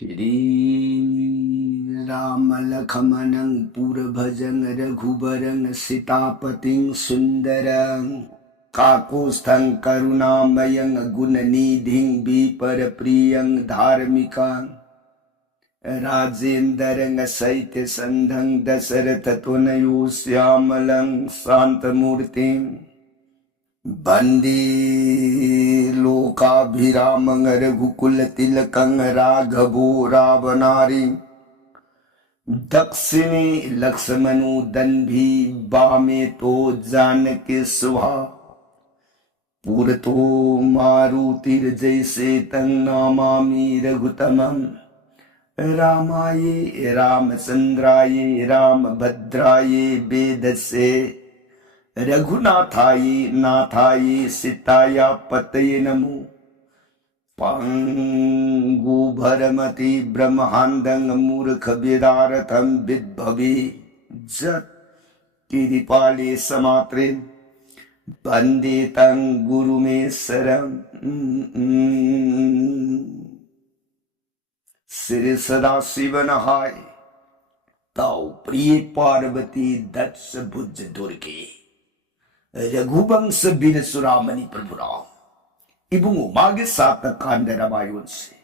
श्री राम लखमनं पुरभजं रघुबरं सीतापतिं सुंदरं काकुस्थं करुणामयं गुणनिधिं विपरप्रियं धार्मिकं राजेन्द्रं सैत्यसन्धं दशरथतनयो श्यामलं शान्तमूर्तिं वन्दे लोकाभिरामं रघुकुलतिलकं राघवो रावणारि दक्षिणे लक्ष्मणो दन्भी वामे तो जानकी सुहा पुरतो मारुतिर्जैसे तं नमामि रघुतमं रामाय रामचन्द्राय रामभद्राय वेदसे रघुनाथाय नाथाय सीताय पतये नमो पंगु भरमति ब्रह्मांडं मूर्ख वेदारथं विद्भवे जत कृपाले समात्रे वंदे तं गुरुमे शरणं श्री सदाशिव नहाय ताऊ प्रिय पार्वती दक्ष भुज दुर्गे रघुवंश वीर सुरामणि प्रभुराम इबुंगो मागे सात कांड रामायण से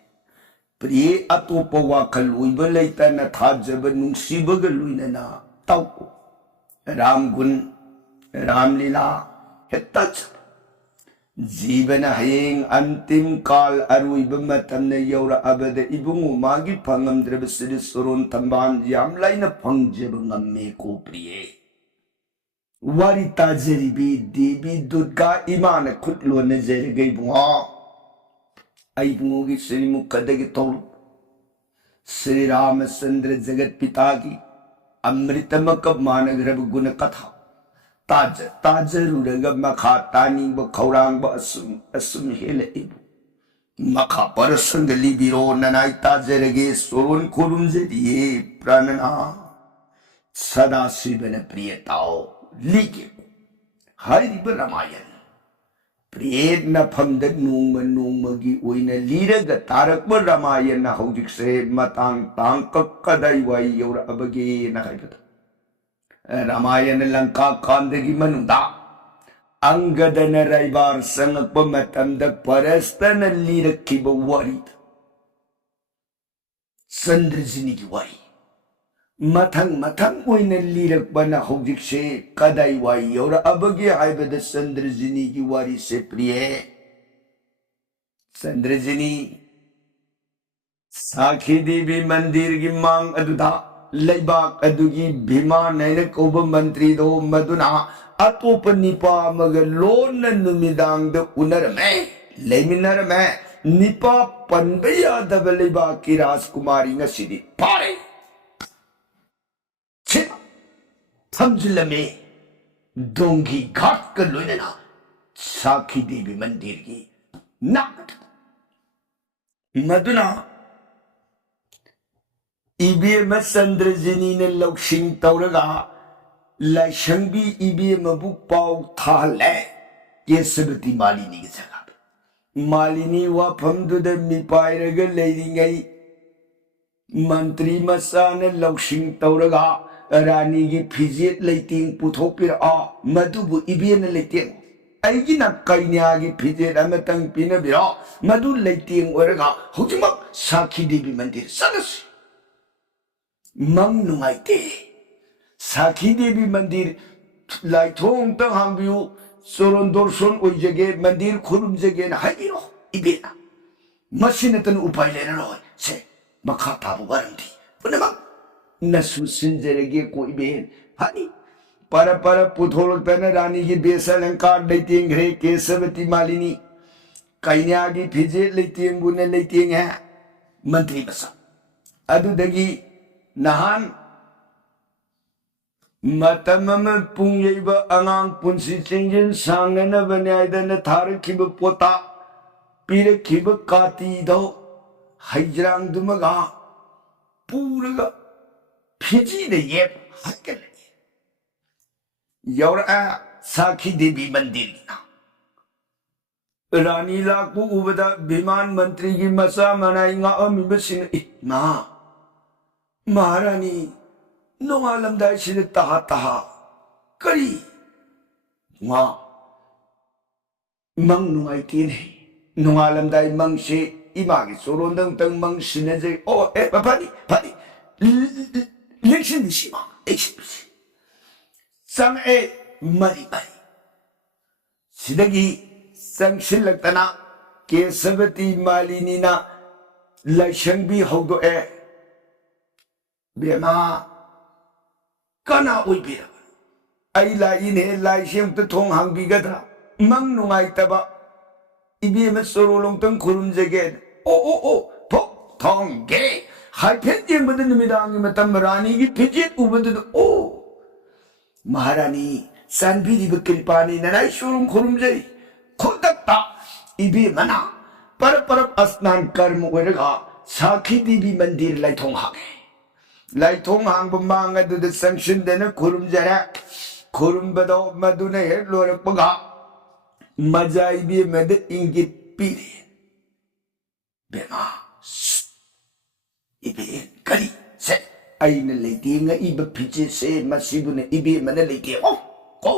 प्रिय अतोप वाखल उइब लेतन थाजब नुंसीबग लुइनना ताऊ राम गुण राम लीला हेतच जीवन हयें अंतिम काल अरुइब मतमन यौर अबद इबुंगो मागी फंगमद्रब सिरि सुरोन तंबान याम लाइन फंगजब ngmme को प्रिय वारिता जरिबी देवी दुर्गा इमान खुटलो नजर गई बुआ आई बुओ की श्री मुखद की तोड़ श्री रामचंद्र जगत पिता की अमृतमक मानगर्भ गुण कथा ताज ताज रुरग मखा तानी ब खौरांग ब असुम हेल इबु मखा परसंग लिबिरो ननाई ताजरगे सोरोन खुरुम जरिए प्राणना सदा शिवन प्रियताओ लिखे हरिब रामायण प्रिय नफमद नोंम नोंमगी ओइना लीरग तारकब रामायण हौजिकसे मतांग तांग ककदाई वाई यौर अबगे न हाइबद रामायण लंका कांदगी मनुदा अंगदन राइबार संगप मतमद परस्तन लीरखिब वारी चंद्रजिनी की वारी मथंग मथंग ओइना लीरकबना हौजिकसे कदाई वाई यौर अबगे हाइबद चंद्रजिनी की वारी से प्रिय चंद्रजिनी साखी देवी मंदिर की मांग अदुदा लैबाक अदुगी भीमा नैन कोब मंत्री दो मदुना अतोप निपा मग लोन नुमिदांग द उनरमे लेमिनरमे निपा पनबया दब लैबाक की राजकुमारी ngसिदी पारे थमजिलमे दोंगी घाट कर लोइनना साखी देवी मंदिर की नाट मदुना इबेम चंद्रजिनी ने लौसिंग तौरगा लाइशंबी इबेम बुक पाउ थाले केसबती मालिनी की जगह मालिनी वाफमदुद मिपाइरग लेरिंगई मंत्री मसा ने लौसिंग तौरगा रानी की फिजियत लेटिंग पुथोपिर आ मधुबु इबेन लेटिंग अइगिना कन्या की फिजियत अमतंग पिनबिरा मधु लेटिंग ओरगा हुजिमक साखी देवी मंदिर सदस्य मंग नुंगाइते साखी देवी मंदिर लाइथोंग तंग हांबियु सोरोन दर्शन ओइजगे मंदिर खुरुम जगे ना हाइबिरो इबेना मसिनतन उपाय लेना से मखा ताबु वरंदी पुनमक नसु सिंजरगे कोई बेन हानी पर पुथोलतन रानी की बेस अलंकार लेतेंग है केसवती मालिनी कन्या की फिजे लेतेंग बुने लेतेंग है मंत्री बसा अदुदगी नहान मतमम पुंगयब अंगांग पुंसी चिंजिन सांगन बन्यायदन थारखिब पोता पीरखिब काती दो हैजरांग दुमगा पूरगा फिजी ने ये हकल यौर साखी देवी मंदिर ना रानी लाकू उबदा विमान मंत्री की मसा मनाई मा महारानी नोंगालमदाय सिद तहा तहा करी मा मंग नुंगाइतेने नोंगालमदाय मंग से इमा की सोरोंदंग तंग मंग सिनेजे ओ ए फानी लेक्शन बिसिमा लेक्शन संग ए मरी भाई सिदगी संक्षिल लगतना केसवती मालिनीना लाइशंबी हौदो ए बेमा कना उइबिरा आई लाइने लाइशें तो थोंग हांगबिगदरा मंग नुंगाइतबा इबेम सोरोलोंतंग खुरुमजेगे ओ फो थोंगे हाइफेट येंबद निमिदांगी मतम रानी की फिजिट उबद ओ महारानी 산비디 बकृपानी ननाई शोरूम खुरुमजेरी खुदता इबेमना परपरप स्नान कर्म ओरगा साखी देवी मंदिर लाइथोंग हागे लाइथोंग हांग बमांग अदुद संक्षिन देना खुरुमजरा खुरुमबदो मदुने हे लोरपगा मजा इबेमद इंगित पीरे बेमा इबे करी से आइन लेतेंग इब फिजे से मसीबुने इबेमने लेते ओ को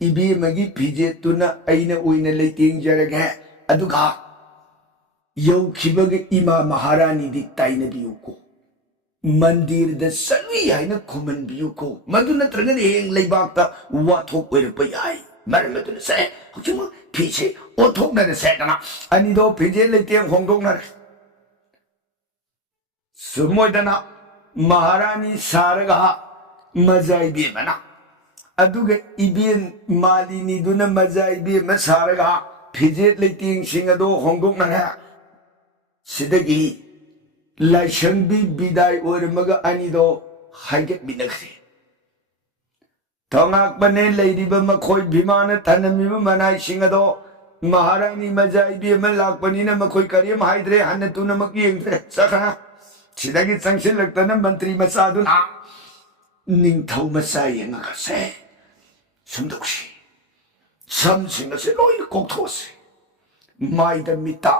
इबे मगी फिजे तुना आइन ओइने लेतेंग जरगे अदुगा यौखिबगे इमा महारानी दी ताइनबियुको मंदिर द सलवी हाइना खुमनबियुको मदुना त्रगन हेंग लेबाकता वाथोक ओइरप याई मरमदुना से हुजुम फिजे ओथोकना सेदना अनिदो फिजे लेतेंग होंगदोंना सुमोदना महारानी सारगा मजाइबे मना अदुगे इबेन मालिनी दुना मजाइबे म सारगा फिजे लेतेंग सिंगदो होंगदोंना सिदगी लाइशंबी बिदाई ओरमगा अनिदो हाइगेट बिनखरे थोंगाक बने लेदिब मखोय भिमान थनमिब मनाई सिंगदो महारानी मजाइबे म लाकपनिना मखोय करियम हाइद्रे हन तुनमक येंगद्रे सखा सिदगी संगसिलक्तना मंत्री मसादुना निंगथौ मसा येंगसे सुमदोक्सी समसिंगसे लोइन कोक्थोसे माइदा मिता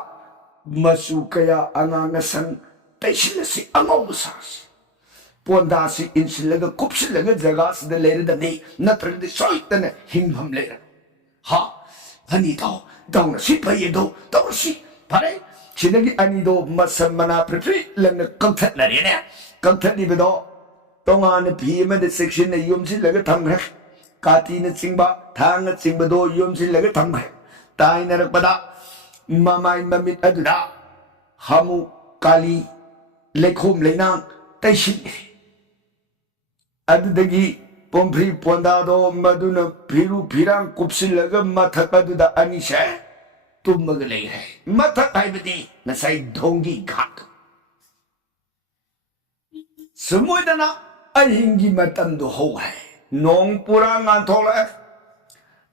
मसु कया अंगांगसंग तैसिलसी अंगौसासी पोंदासी इंसिलगा कुपसिलगा जगासदा लेरदने नत्रदि सोइतने हिंगभम लेर हा अनिदो दौना सिपयेदो तौसी फरे सिदगी अनिदो मसन मना पृथ्वी लंग कंथटलरेने कंथटलिबदो तोंगान भीमदे सेक्शन ने योमसिलगा थमग्रे कातीन चिंगबा थांग चिंगबदो योमसिलगा थमग्रे ताइनरकबदा ममाई ममित अदुदा हमु काली लेखोम लेनांग तैसिले अदुदगी पोंफ्री पोंदादो मदुना फिरु फिरांग कुपसिलगा मथक अदुदा अनिशे तुमग ले है मथक हाइबदी नसाई धोंगी घाट समुदना अहिंगी मतंदो हो है नोंग पुरा गांथोले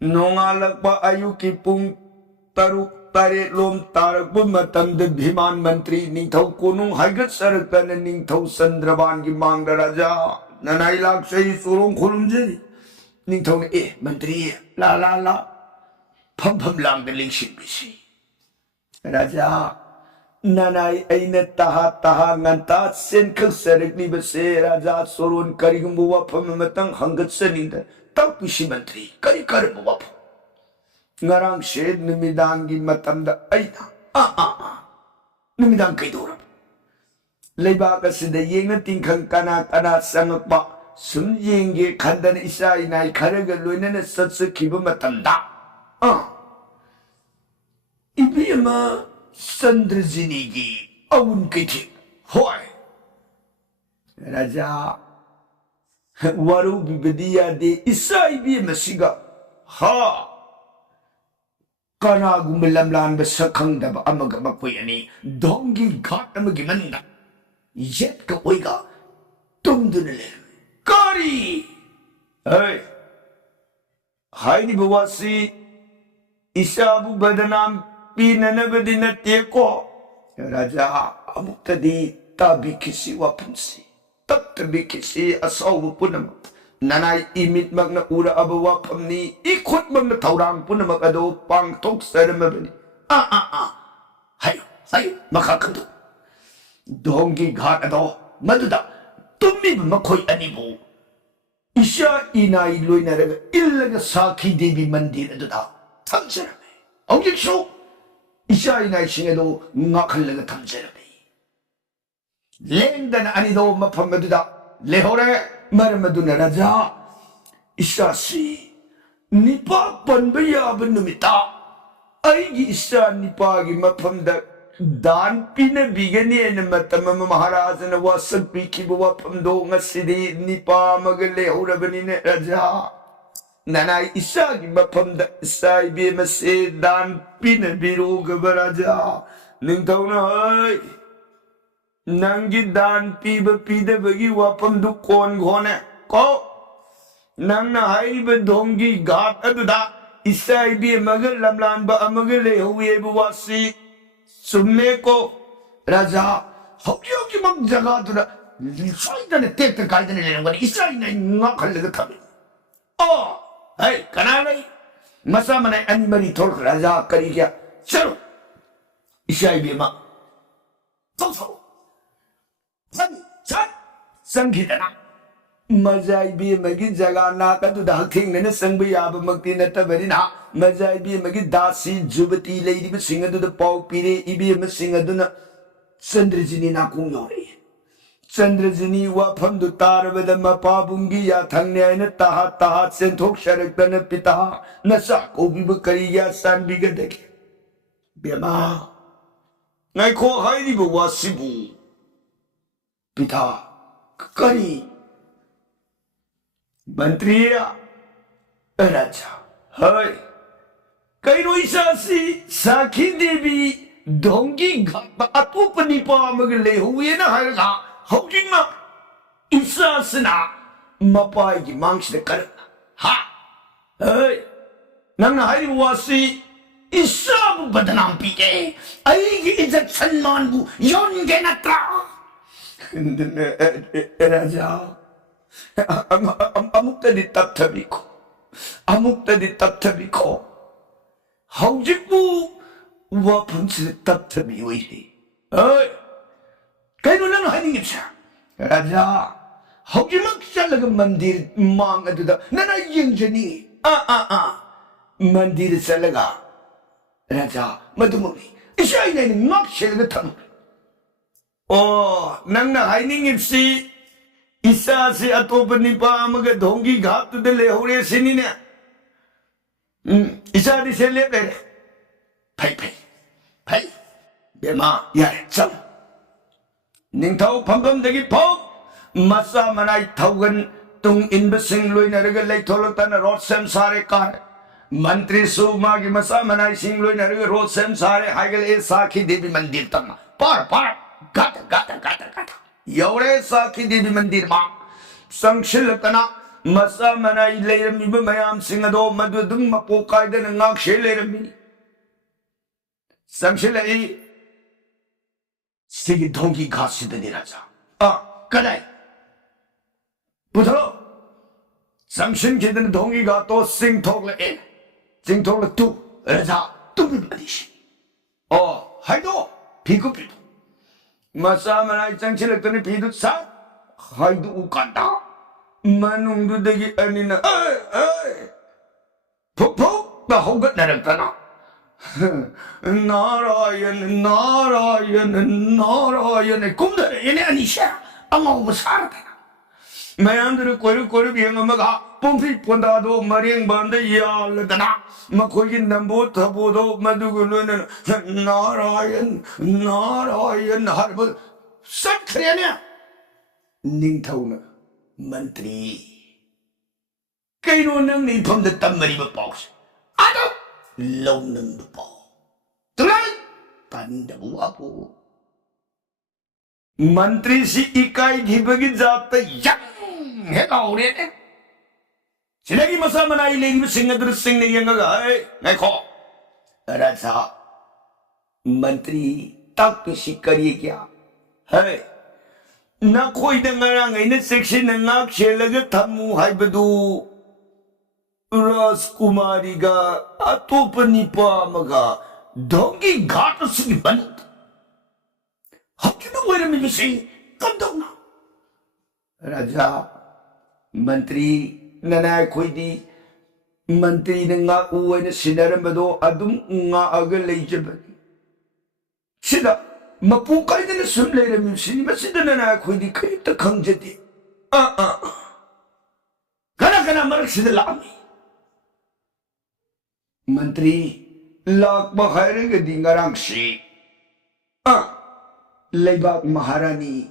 नोंगालकबा अयुकी पुंग तरुक तारे लोम तारक मतंद भीमान मंत्री निंथौ कोनुंग हाइगत सरकन निंथौ चंद्रबान की मांग राजा ननाई लाख सही सुरों खुरुमजे निंथौ ने ए मंत्री ला फम लांग लिंगसिन बिसी राजा ननाई ऐने तहा nganta sen khak sarik ni base राजा सोरोन करिगुम वफम मतंग हंगत सनिंद तब बिसी मंत्री करि कर वफम ngarang shed numidangi matamda aina numidang kaidorab leibaka sida yengna tingkhang kana sangakpa sum yenge khandana isa inai kharaga loinana satsakhiba matamda ibiyama sandrajini gi awun kaiti hoy raja waru bibadiya de isa ibiyama siga ha कनागुम लमलान बसखंगदब अमग मकोयनी दोंगी घाट अमगी मनदा yet का ओइगा तुमदुन ले कारी ए हाइनी बवासी इसाबु बदनाम पीननबदि नतेको राजा अमुक्तदी ताबी किसी वफंसी तत्तबी किसी असौ Poonam nanai imit magna ura abawa pamni ikut magna taurang pun magado pang tok saramabani hayo makakadu dongi ghat ado maduda tummi makoi anibu isha inai loinaraga illaga sakhi devi mandir aduda thamjarame aujikso isha inai singedo ngakhallaga thamjarame lengdana anido mafam aduda lehore maraduna raja isha si nipa panba yaba numita aigi isha nipa gi mafamda dan pina bigani na matama maharaja na wasak piki bawa pamdo ngasidi nipa magale horabani na raja nanai isha gi mafamda isha ibe mase dan pina biro gabaraja ningtauna hai nangi dan piba pida bagi wapam du kon gone ko nang na hai ba dongi ghat aduda isai bi magal lamlan ba amagale huye bu wasi sumne ko raja hoki mag jaga dura soidane tek kaidane le ngani isai na ngakal le thabi hai kanalai masa manai anmari thol raja kari kya chalo isai bi ma so संगीतना मजाई भी मगी जगाना कदु दाथिंग ने संगबी याब मक्ति नतबरिना मजाई भी मगी दासी जुबती lady बि सिंग दु पाउ पीरे इबी म सिंग दु न चंद्रजिनी ना कुंग योरे चंद्रजिनी वाफम दु तारबद मपाबुंगी या थंगने न ताहा सेंथोक शरकन पिता नसा को बि करी या सान बिगदके बेमा ngai ko hairi bu wasibu पिता करी मंत्री राजा हाय कई रोइसासी साखी देवी डोंगी अतुप निपा मगले हुए ना हरगा हौजिंग मा इसासना मपाई की मांगस ने कर हा हाय नंग हाई वासी इसाब बदनाम पीके आई की इज्जत सम्मान बु योन के नत्रा राजा अमुक्तदी तप्थबिको हौजिकबु वाफमसे तप्थबि ओइरे ओइ कैनो नन हानिगिसा राजा हौजिमक चलग मंदिर मांग अदुदा नना यंजनी मंदिर चलगा राजा मधुमनी इसाई ने ngak selga thanu नंगना हाइनिंग इप्सी इसा से अतोप निपा मगे धोंगी घात दे ले होरे सिनी ने इसा दिसे ले ले फाई बेमा यार चल निंथाव फंफम दगी फोक मसा मनाई थौगन तुंग इनबसिंग लोइनरग लेथोलतन रोड सेम सारे कार मंत्री सुमा की मसा मनाई सिंग लोइनरग रोड सेम सारे हाइगल ए साखी देवी मंदिर तक पार गाता योरे साखी देवी मंदिर मा संक्षिलतना मसा मनाई लेरमी मयाम सिंगदो मधुदुम मपो कायदन ngakse लेरमी संक्षिलई सिगी धोंगी घासिदनि राजा कदाई बुधरो संक्षिन केदन धोंगी घातो सिंग थोगले तू राजा तुम बदिशी हाइदो फिकु मसा मनाई चंचिलक्तने फिदु सा हाइदु उकांदा मनुंगदुदगी अनिना फुक दा होगतनरक्तना नारायण कुमदरे येने अनिशा अमाव सारतना मयांदर कोरु बियंगमगा पोंफि पोंदादो मरियंग बांद यालदना मखोगी नंबो थबोदो मदुगुलन नारायण हरब सखरेने निंथौना मंत्री कैनो नंग निफमद तमरिबा पाउस आदो लौनंग पाउ तुलाई पानिंदबु आपो मंत्री सी इकाई घिबगी जात यंग है गाउरेने सिलेगी मसा मनाई लेगी सिंगदुर सिंह ने यंगा देखो राजा मंत्री तक किसी करिए क्या है nakoy da ngarang ay na section na ngak shelaga thamu haibadu Raskumari ga atopani pa maga dongi ghat sigi banut. How do you know where I'm saying? Come down now. Raja, Mantri, Nana Koidi, Mantri nga uwe na sinaramado adum nga aga leijabani. Sida, mapukay na sumlay na mimsini, masida Nana Koidi kayo takang jadi. Kana marak sida lami. Mantri, lak bakhay nga di ngarang si. Laibak Maharani.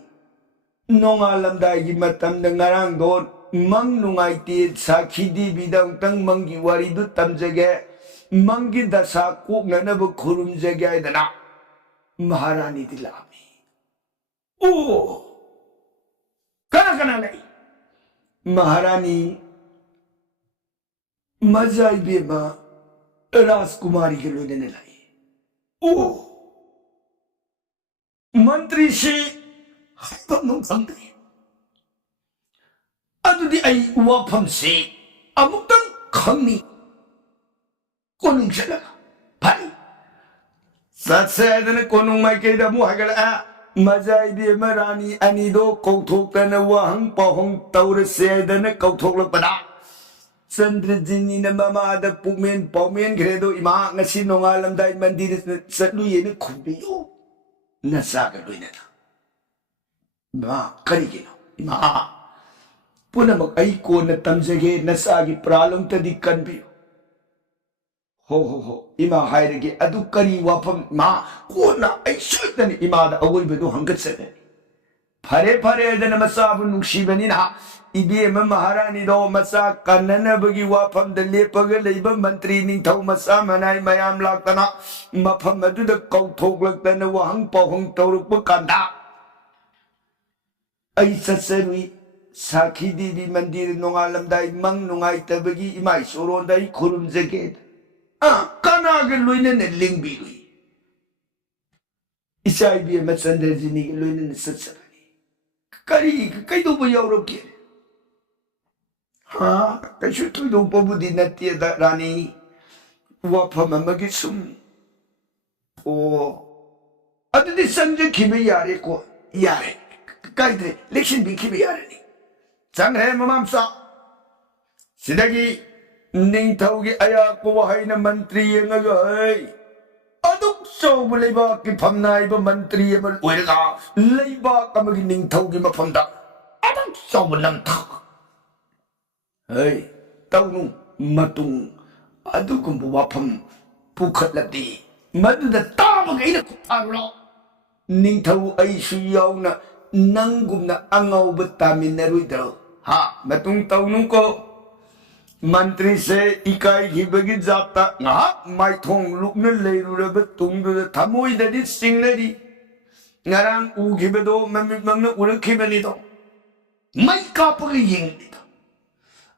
Nung alam dahil matam na ngarang doon, mang nungay tiyid sa kidi bidang tang manggi warido tamjage, manggi dasa ko nga nabakurum jage dana. Maharani dilami. Oo! Kana nai. Maharani, mazay bima, Raskumari ke loy na nilay. Oo! Mantri si habang nung sangkay. Ano di ay wapam si amutang kami. Kunong siya lang. Pai. Satsaya na kunong may kaida mo hagala. Mazay di marani anido kautok na wahang pahong taurasya na kautok lang pada. Sandrajini na mamada pumen kredo ima nga sinongalam dahil mandiris sa luyen na kumbiyo. Nasaga luyen na. Ma, karigino. Ma, puna mag-aiko na tamsage nasagi pralong tadikan biyo. Ho. Ima hayragi adu kari wapam ma, kuna ay suyot na ni imada away bedo hanggat sa nani. Pare da na masabon nung shibanin ha. Ibi Maharani do masa kanana bagi wapam dali pagalaiba mantri ning tau masa manay mayam laktana mapam adu da kautok laktana wahang pahong tauruk pagkanda. Ay sasarwi sakhi di mandir nung alam dahil mang nungay tabagi imay suron dahil kurum jaged. Kanagan loy na naling biloy. Isa ibi matsandar zinig loy na nasatsarani. Kay do ba yawrap kiri? Kasi tulong pa mo din natin rani wapam magisum. Ano di sanjay kimi yari ko? Yari. Kahit leksyon bi kimi yari ni. Sangre mamamsa. Sidagi ning tawgi aya ko wahay na mantri ang agay. Adok so mo layba ki pamnay ba mantri ang malwela ka. Layba ka magining tawgi mapamda. Adok so mo lang tak. Hey, tao nung matung adu kung buwapam pukatlati madu da tama kayo na kutaro ning tao ay suyaw na nanggum na angaw batamin na ruidaw ha matung tao nung ko mantri se ikay hibagid zata nga may tong luk na layro na batung da tamoy da di sing na di ngarang ugibado mamimang na ulang kimanito may kapagaying dito.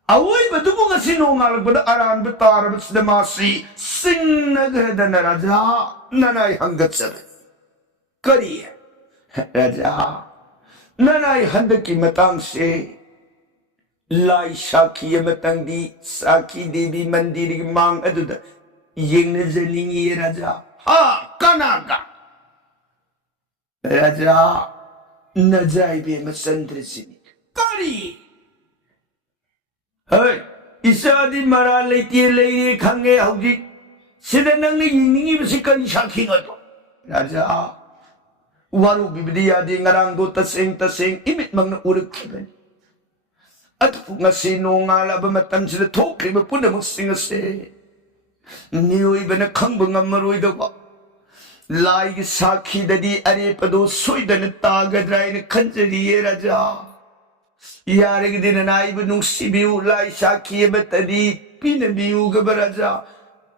Away ba dumo nga sinungalag ba na aran betar ba sa masi sing nagrada na raja nanay hanggat sa kariya raja nanay handaki matang si lay shaki matang di saki devi mandiri mang aduda yeng na zalingi raja kanaga raja najay bi masandri sini kari. Hey, isa di maralay tiyalay kange haujik. Sila nang nangyiningi basikan shaki nga to. Raja, waru bibidiya di ngarang do taseng imit mang na urag kiban. At kung nga sino nga laba matan sila tokri ba po na magsingase. Niyo iba na kang nga maroy daw ba. Lai saki dadi are pa do soy da na tagadray na kanjari raja. Yari din na naiba nung sibiu lai shaki batadi pinabiu ka ba raja?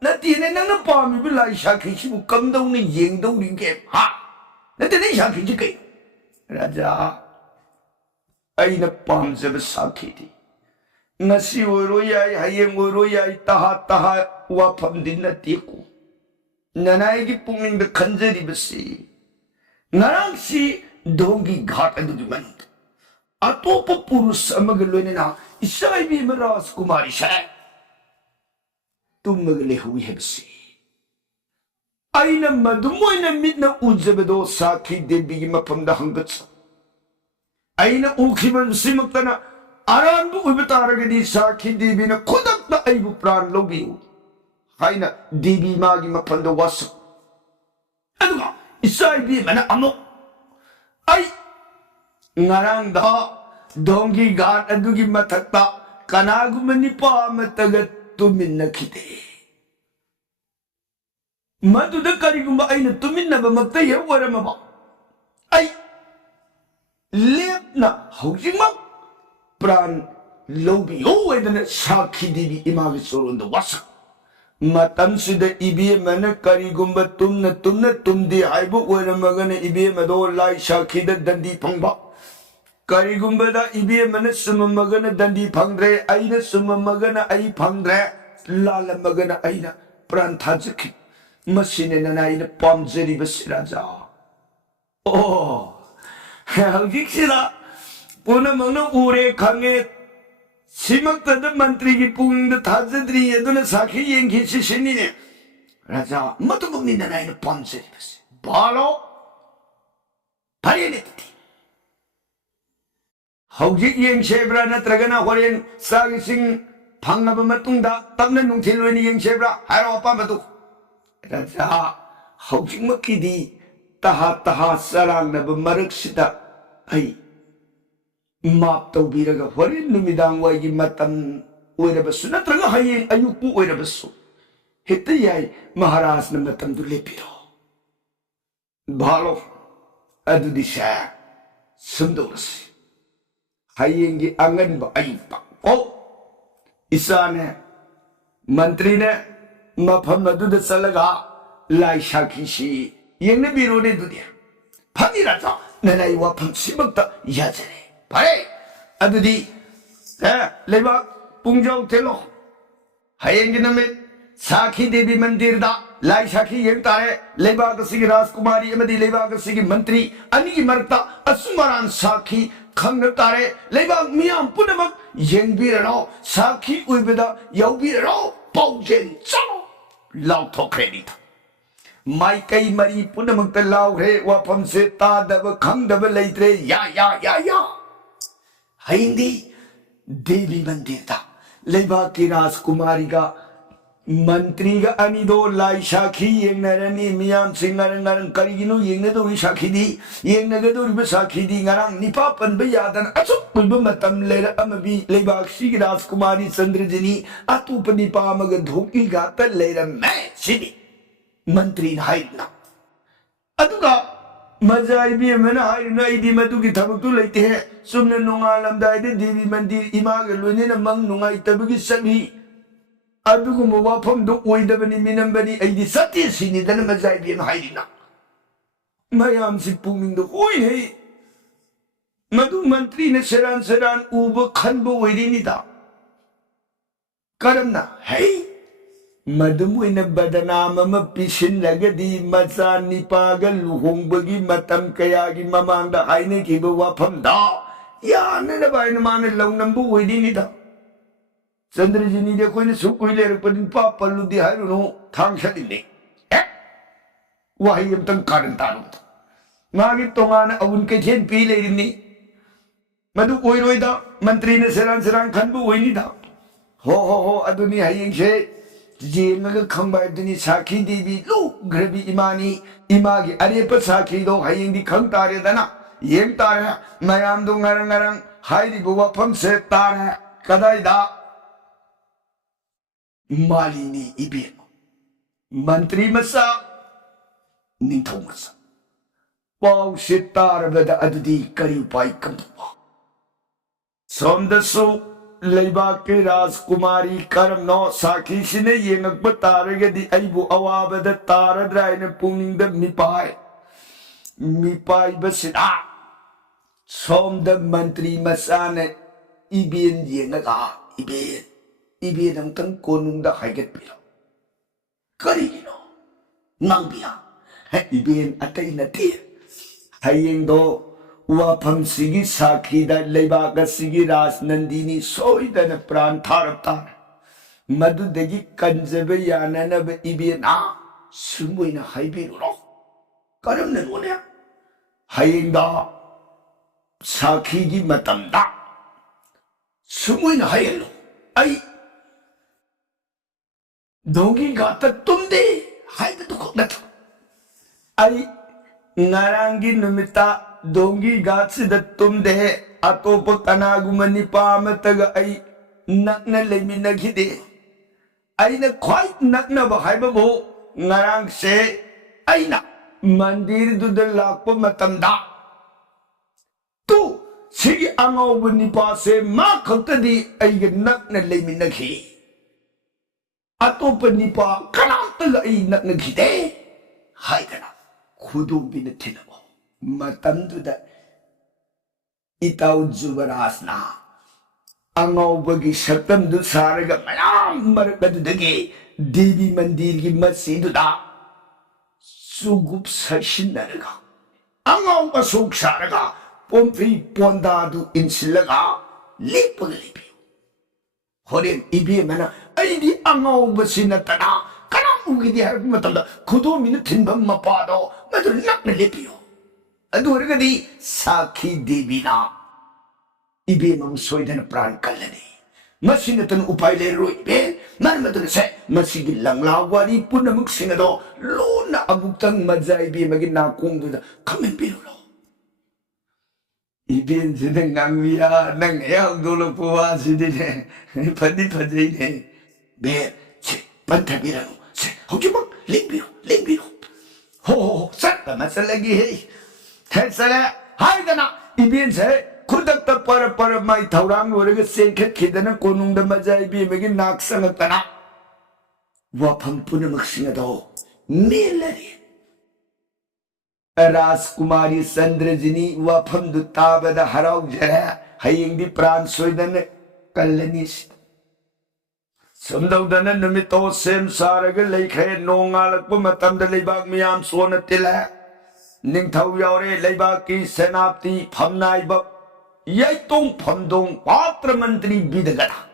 Natin na napami ba lai shaki sibu kam daw na yeng daw rin kem ha? Natin na shaki di kayo. Raja ay napam sa basaki di. Nga si uroyay hayeng uroyay taha wapam din na tiku. Nanay di puming da kanjari basi. Ngarang si dongi ghat adu di manut. अतोप पुरुष अमगलोना इसाई में राजकुमारी से तुम मगले हुई है बसी आईना मधुमोइना मिटना उजबदो साखी देवी की मफमदा हंगत आईना उखिमन सिमक्तना आरांबु उबतारगदी साखी देवी ना खुदकना आइबु प्राण लोबियु हाइना देवी मागी मफमदा वास अदुगा इसाई मना अमो आई ngarangda dongi gat adugi mathakta kanagumani pa matagat tuminnakite maduda karigumba aina tuminnaba makta yewaramaba ai lepna hojingma pran lobi oedana sakhi devi imagi sorunda wasa matam sida ibi mana karigumba tumna tumdi haibu oramagana ibi mado lai sakhi da dandi phangba करीगुंबदा इबे मने सुममगना दंडी फंगरे आइना सुममगना आई फंगरे लाल मगना आइना प्राण थाजखि मसिने ननाइना पामजरी बसिराजा ओ हौजिक्सिला पुनमंगना उरे खंगे सिमक्तद मंत्री की पुंग थाजद्री यदुना साखी येंखि सिसिनिने राजा मतुबुगनि ननाइना पामजरी बसि बालो फरेने हौजिक येंसेब्रा नत्रगना होरेन सागिसिंग फंगब मतुंगदा तमना नुंथिलवेनि येंसेब्रा हारो अपामदु राजा हौजिक मकिदी तहा सरांगनब मरकसिदा आई माप तौबिरगा होरेन नुमिदांग वाइगी मतम ओइरबसु नत्रगा हयें अयुकु ओइरबसु हेते याई महाराज न मतमदु लेपिरो भालो अदुदिशा सुंदोरसी हयेंगी अंगन अयुक्ता ओ इसाने मंत्री ने मफम अदुद चलगा लाई साखीसी येंगने बिरोने दुदिया फंगी राजा ननाई वाफम सिमक्ता याजरे फरे अदुदी लेबा पुंजाउ तेलो हयेंगी नमे साखी देवी मंदिर दा लाई साखी येंग तारे लेबा कसिगी राजकुमारी अमदी लेबा कसिगी मंत्री अनी की मरता असुमरान साखी खंग तारे लेबा मियाम पुनमक येंगबिरनो साखी उइबदा यौबिरनो पौजेन चाओ लाउ थोखरेनिता माई कई मरी पुनमक त लाउ रे वाफम से तादब खंगदब लेत्रे या हइंदी देवी मंदिर दा लेबा की राजकुमारी का मंत्री का अनिदो लाई साखी येंगनरनी मियाम सिंगरंगरं करिगिनु येंगनदो साखीदी येंगनगदो रिब साखीदी ngarang निपा पनबे यादन अचुक पुलब मतम लेर अमबी लेबाक्षी की राजकुमारी चंद्रजनी अतुप निपा मग धोकी गात लेर मैं सिदी मंत्री हाइना अदुगा मजाइबी मना हाइना इदी मदुगी थबकतु लेते है सुमने नोंगालमदाइदे देवी मंदिर इमाग लोनेना मंग नोंगाइ तबगी सभी अदुगुम वाफम दो ओइदबनी मिनंबनी ऐदी सत्य सिनी दन मजाइबी हाइना मयाम सि पुमिंग दो ओइ हे मधु मंत्री ने सरान उब खनबो ओइरिनिदा करमना है मधुमुइन बदनाम म पिसिन लगदी मचा निपागा लुहोंबगी मतम कयागी ममांगदा हाइने किबो वाफम दा याने बाइन माने लौनंबो ओइरिनिदा चंद्रजनी दे कोई ने सुकुई ले रपदिन पाप पल्लू दी हाय नो थांग छदिने वाही यम कारण तानु मागी तोंगाना अउन के जेन पी ले रिनी मधु ओइ रोइदा मंत्री ने सरान खनबु ओइनिदा हो अदुनी हायिंग से जेंग खंबा दुनी साखी देवी लु ग्रबी इमानी इमागी अरेप साखी दो हायिंग दी खंग तारे दना येंग तारे मयाम दो ngarang हायदी बुवाफम से तारे कदाइदा मालिनी इबे मंत्री मसा निंथौ मसा पाउ से तारबदा अदुदी करी पाई कंबा सोमदसु लेबा के राजकुमारी करम नो साखी सिने येंगक तारगदी अइबु अवाबदा तारद्रायने पुंगिंग द मिपाई बसिदा सोमद मंत्री मसा ने इबेन येंगका इबे नंतन कोनुंगदा हाइगेट पिलो करिगिनो नंबिया है इबेन अतै नती हाइयेंग दो 와팜 시기 사키다 레바가 시기 라스 난디니 소이다나 프란 타랍다 마두데기 간제베 야나나베 이비나 스무이나 하이비루로 까름는 오냐 하인다 사키기 마탐다 스무이나 하일로 아이 동기 가타 뚱데 하이브도 kok나타 아이 나랑기 누미타 동기 가츠다 뚱데 아토파 까나구마니 파마타가 아이 낙나 레미나기데 아이나 과이 낙나바 하이바보 나랑세 아이나 만디르두다 락파 마탐다 또 시기 앙아오브니 파세 마 컵타디 아이가 낙나 레미나기 아토파 니파 까나타가 아이 낙나기데 하이다나 구도비는 티나고 마탐두다 이타우 주바라스나 앙아오버기 셔tam두 사르가 마ям 마르가두데기 데비 만디르기 마시두다 수급 사신나르가 앙아오바 속사르가 뽐피 본다두 인실라가 리쁘가 리피요 호렌 이비에 마나 아이디 앙아오바 시나타나 까나무기디 하르기 마탐다 구도미는 틴밤 마파도 마들 낙나 리피요 아두르가디 사키 데비나 이비에 맘 소이다나 프란 칼라니 마시나탄 우파일레로 이베 마르마드르세 마시기 랑라와리 뿌나묵 싱아도 로나 아북탕 마자이비 마기 나공두다 가면 비로로 이비엔 지는 강미야 난 애양도로 보아지디네 반디 반자이네 매체 반타비라노 세 호기막 링비로 호호호 싹다 마살라기 해 됐어라 하이다나 이비엔세 쿠닥다 빠라빠라 마이 타우랑 노래가 생각 기다는 고농다 마자이비 맥이 낙상했다나 와판 뿌는 먹싱아도 밀라리 राजकुमारी चंद्रजिनी वफम दुताबद हराउजरा हयंगदी प्राण सोइदन कल्लनी समदौदन नमितो सेम सारग लेखे नोंगालक मतमद लेबाग मियाम सोन तिला निंगथौ यावरे लेबाग की सेनापति फमनाइब यैतोंग फमदोंग पात्र मंत्री बिदगदा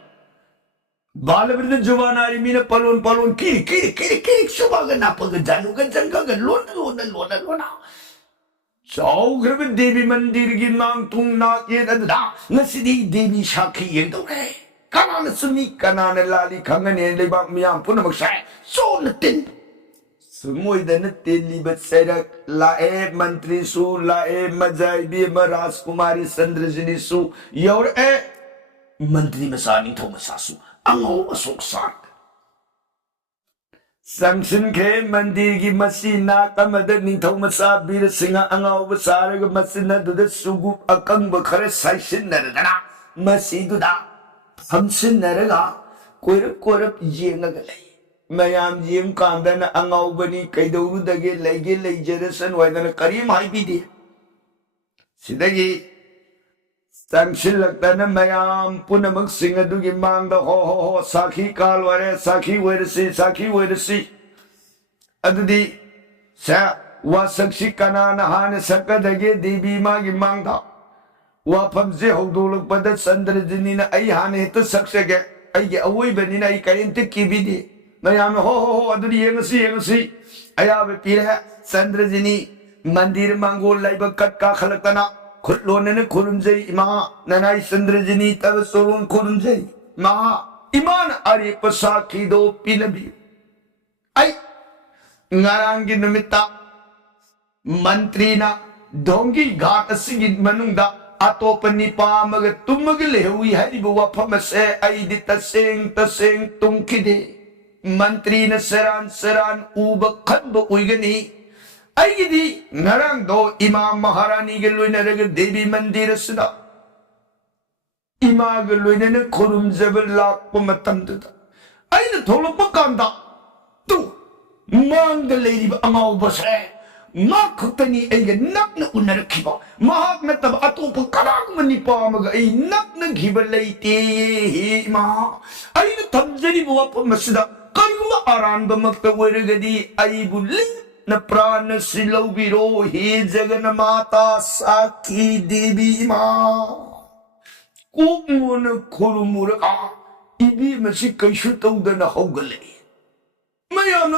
बालवृद्ध जुवानारी मीन पलोन पलोन किरी सुबाग नापग जानुग जंगग लोना चौग्रब देवी मंदिर की मांग तुंग नाक ये ददा नसीदी देवी साखी ये दोगे कनान सुमी कनान लाली खंगने लेबाग मियाम पुनमक्षाय सोन तिन सुमोइदन तेली बत्सरक लाए मंत्री सु लाए मजाइबी राजकुमारी चंद्रजिनी सु योर ए मंत्री मसानी थो मसासु अंगो असोक सात संगसन के मंदिर की मसीना कमद निथौ मसा बीर सिंह अंगाव बसारग मसीना दुद सुगुप अकंग बखरे साइसिन नरदना मसीदुदा हमसिन नरगा कोरप येंगग लई मयाम येम कांदन अंगाव बनी कैदौरुदगे लैगे लैजरसन वाइदन करीम हाइबिदि सिदगी संगसिन लगता मयाम पुनमक सिंह दुगी मांग हो साखी काल वरे साखी वरसी अदुदी सा वासक्षी कनान हान सकदगे देवी मागी मांग वा फमजे हौदोलक पद चंद्रजिनी न आई हान हेत सक्सेगे आई गे अवोई बनी न आई करिंत किबिदी मयाम हो अदुदी येंगसी अयाबे पीरे चंद्रजिनी मंदिर मांगो लाइब कटका खलकना खुलोने खुरुमजई इमा ननाई चंद्रजिनी तब सोलोन खुरुमजई मा इमान अरे पसाखी दो पिनबी आई ngaranggi numitta मंत्री ना दोंगी घाट सिगी मनुंगदा अतोप निपा मग तुमग लेहुई हरिब वफम से ऐदि तसेंग तुमखिदे मंत्री न सरान उब खब उइगनी ऐगिदी नरंग दो इमाम महारानी के लोइनरग देवी मंदिर सदा इमाग लोइनने खुरुम जबर लाक मतमदुदा ऐन थोलप कांदा तू मांग लेरिब अमाव बसे मा खतनी ऐगे नक्न उनरखिबा महाक नतब अतोप कलाक मनि पामग ऐ नक्न घिब लेते मा ऐन तमजरी बुवा मसदा करिमा आरान बमक्त वरगदी ऐबु न प्राण सिलौबिरो हे जगन माता साखी देवी मां कुमुन खुरुमुरगा इबी मसी कैसु तौदना हौगले मयाम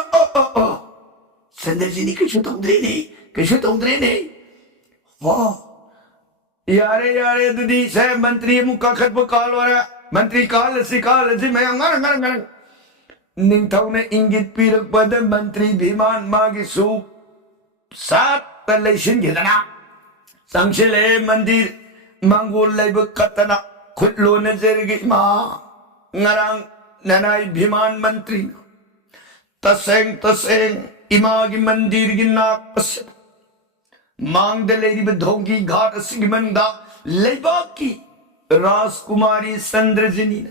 संदर्जिनी कैसु तौद्रे ने वाह यारे यारे दुदी से मंत्री मुकाखत काल वाला मंत्री काल से मैं अंगर निंथौ ने इंगित पीरक पद मंत्री भीमान मागी सु सात तलेशन गिदना संशले मंदिर मंगोल लेब कतना खुदलो नजरगी मा ngarang nanay bhiman mantri taseng imagi mandir ginak mang dalari bedhogi ghat sigmanda lebaki राजकुमारी संद्रजनी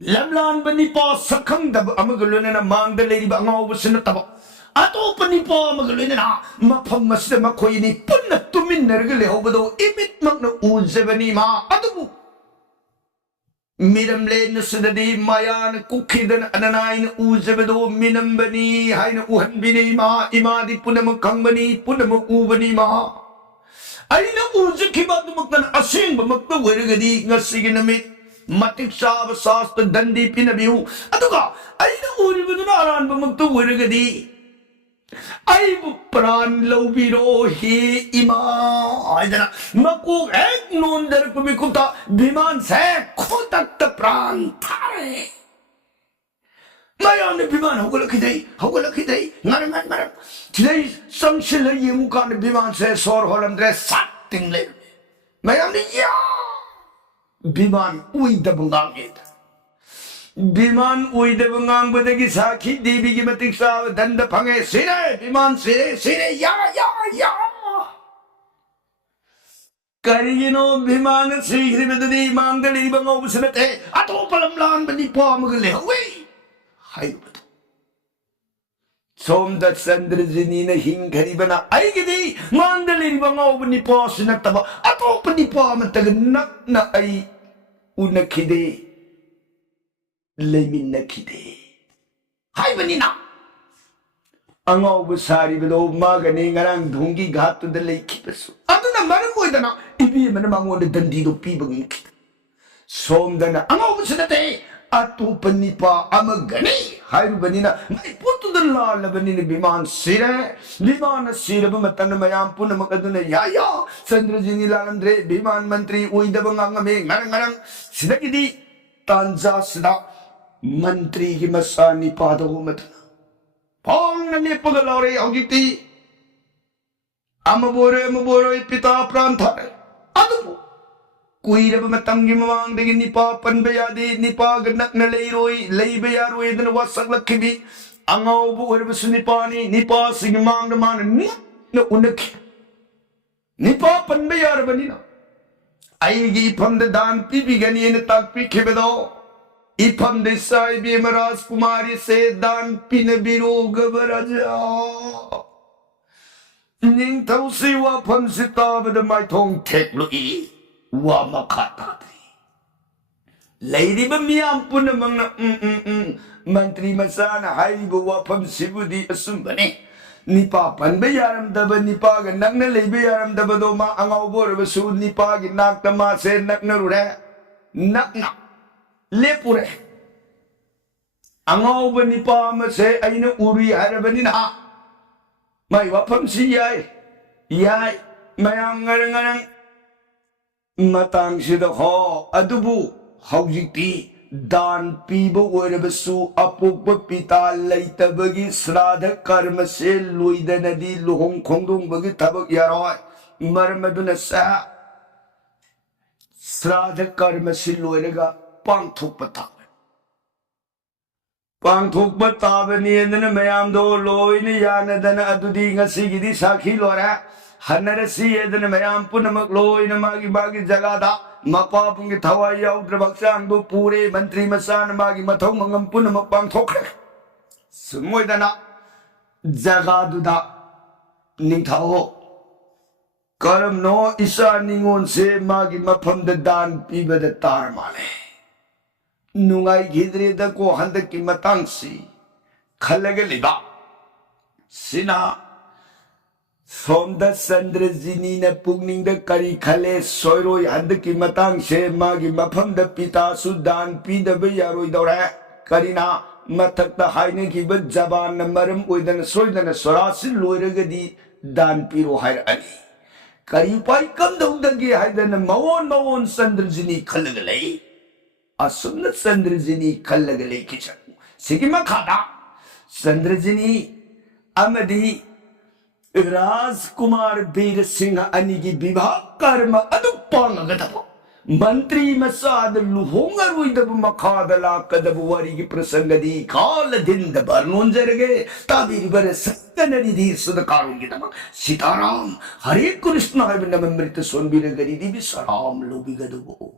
लमलान बनी पा सखंग दब अमगलोने ना मांग दलेरी बंगाओ बसन तब अतो पनी पा अमगलोने ना मफम मस्ते मखोयनी पुन्न तुमिन नरगले होबदो इमित मग्न उजबनी मा अदबु मिरमले नसददी मायान कुखिदन अननाइन उजबदो मिनम्बनी हाइन उहनबिनी मा इमादि पुनम खंगबनी पुनम उबनी मा अइना उजखिबादुमक्तन असेंबमक्त वरगदी ngasiगी नमित मतिक साब शास्त्र दंडी पिनबिहु अदुगा अइना उरिबदुना अरानबमक्त वरगदी अइबु प्राण लौबिरो हे इमा आइदना मकु एक नोंदर कुमिकुता विमान से खोतक प्राण थारे मायान विमान होगलखिदई नरंग तिलै संशल येमुकान विमान से सोर होलमद्रे सातिंग ले मायान या विमान उइदबंगांगे विमान उइदबंगांगबदगी साखी देवी की मतिक साव दंड फंगे सिरे विमान सिरे या करिगिनो विमान श्रीहरि बददी मांगली बंगो उसनते अतो पलमलान बनी पामगले होई हाय सोमद चंद्रजनी ने हिंगरी बना आईगिदी मांगली बंगो बनी पासना तब अतो पनी पाम तग नक न आई उनखिदे लेमिनखिदे हाय बनीना अंगाव सारी बदो मागने ngarang धुंगी घात द लेखिबसु अदुना मरम ओइदना इबी मन मांगोन दंदी दो पीबंग सोमदना अंगाव सनते अतुपनिपा अमगनी हाय बनीना मैं पुतुदन लाल बनीने विमान सिरब मतन मयाम पुनम कदुने या चंद्रजिनी लालंद्रे विमान मंत्री ओइदबंगांगमे ngarang सिदगिदी तांजा सदा मंत्री की मसानी पादो मतना पांग ने पगलारे होगिती अमबोरे पिता प्राण थारे अदु कुइरब मतम की मवांग देगी निपा पनबे यादी निपा गनक न लेबे यारोई दन वसक लखिबी अंगाव बुवर सुनिपानी निपा सिंगमांग मान न उनखि निपा पनबे यार बनीना आईगी फंद दान पीबी गनी न तक पी खिबदो इफम दिसाई भी राजकुमारी से दान पिन बिरो गबरजा निंथौ सिवा फम सिताबद माइथोंग टेक्लुई वा मखाताद्री लेरिब मियाम पुनमंग मंत्री मसाना हाइबो वाफम सिबुदी असुंबने निपा पनबे यारम दब निपा ग नगन लेबे यारम दब दो मा अंगाव बोरबसु निपा गी नाक तमा से नगनरुरे नगना लेपुरे अंगाव निपा से अइन उरी हरबनिना माई वाफम सी याय मयाम ngरंग मतंग सिद हो अदुबु हौजिक्ति दान पीबो ओरबसु अपुप पिता लैतबगी श्राद्ध कर्म से लोइदनदी लुहोंग खोंगदोंग बगी थबक यारोय मरमदुन सा श्राद्ध कर्म से लोइरगा पांगथोक ताबनी मयाम दो लोइन यानदन अदुदी ngasiगidi साखी लोरा हनरसी एदन मयाम पुनमक लोइन मागी मागी जगादा मपापुंगी थवाई याउद्रबक्सांगदो पूरे मंत्री मसान मागी मथौ मंगम पुनमक पांगथोखरे सुमोइदना जगादुदा निंथाओ करम नो ईशा निंगोन से मागी मफम दान पीबद तार माले नुंगाई घिद्रे दको हंदक की मतंग सी खलगे लिबा सिना सोमदा चंद्रजिनी ने पुगनिंग द करी खले सोयरोय हद की मतंग से मागी मफम द पिता सुदान पी दब यारोय दौरे करीना मथक द हाइने की बद जबान न मरम ओइदन सोयदन सोरासि लोयरगदी दान पीरो हायर अली करी पाई कम दौदगे हायदन मवोन चंद्रजिनी खलगले असुन चंद्रजिनी खलगले किचन सिगिमा खादा चंद्रजिनी अमदी राजकुमार बीर सिंह अनी की विवाह कर्म अदुपांगदब मंत्री मसाद लुहोंगरुइदब मखाद लाकदब वरी की प्रसंगदी काल दिन बरनोन जरगे ताबीर बर सत्तनरी दी सुदकारुन की तब सीताराम हरे कृष्ण हरे नमृत सोनबीर गरी दी भी सलाम लोबी गदबो